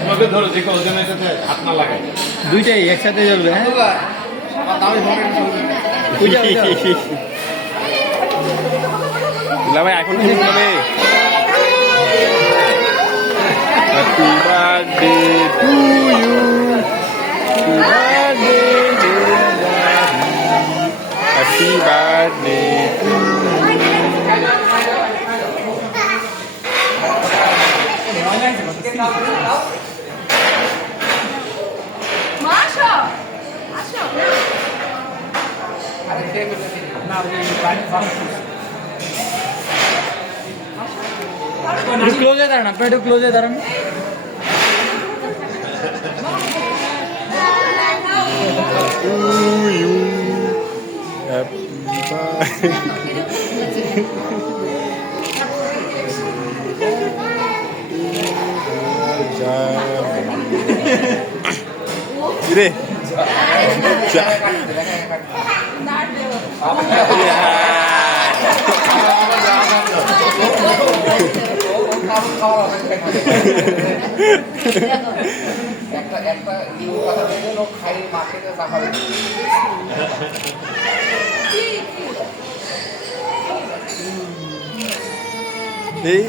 তোমাকে ধরো দেখো ওজনের সাথে হাত না লাগাই দুইটাই একসাথে জ্বলবে। হ্যাঁ ভাই এখন কি হবে? Happy birthday to you, happy birthday to ক্লোজে দাঁড়ান, আপনার একটু ক্লোজে দাঁড়ান। রে এই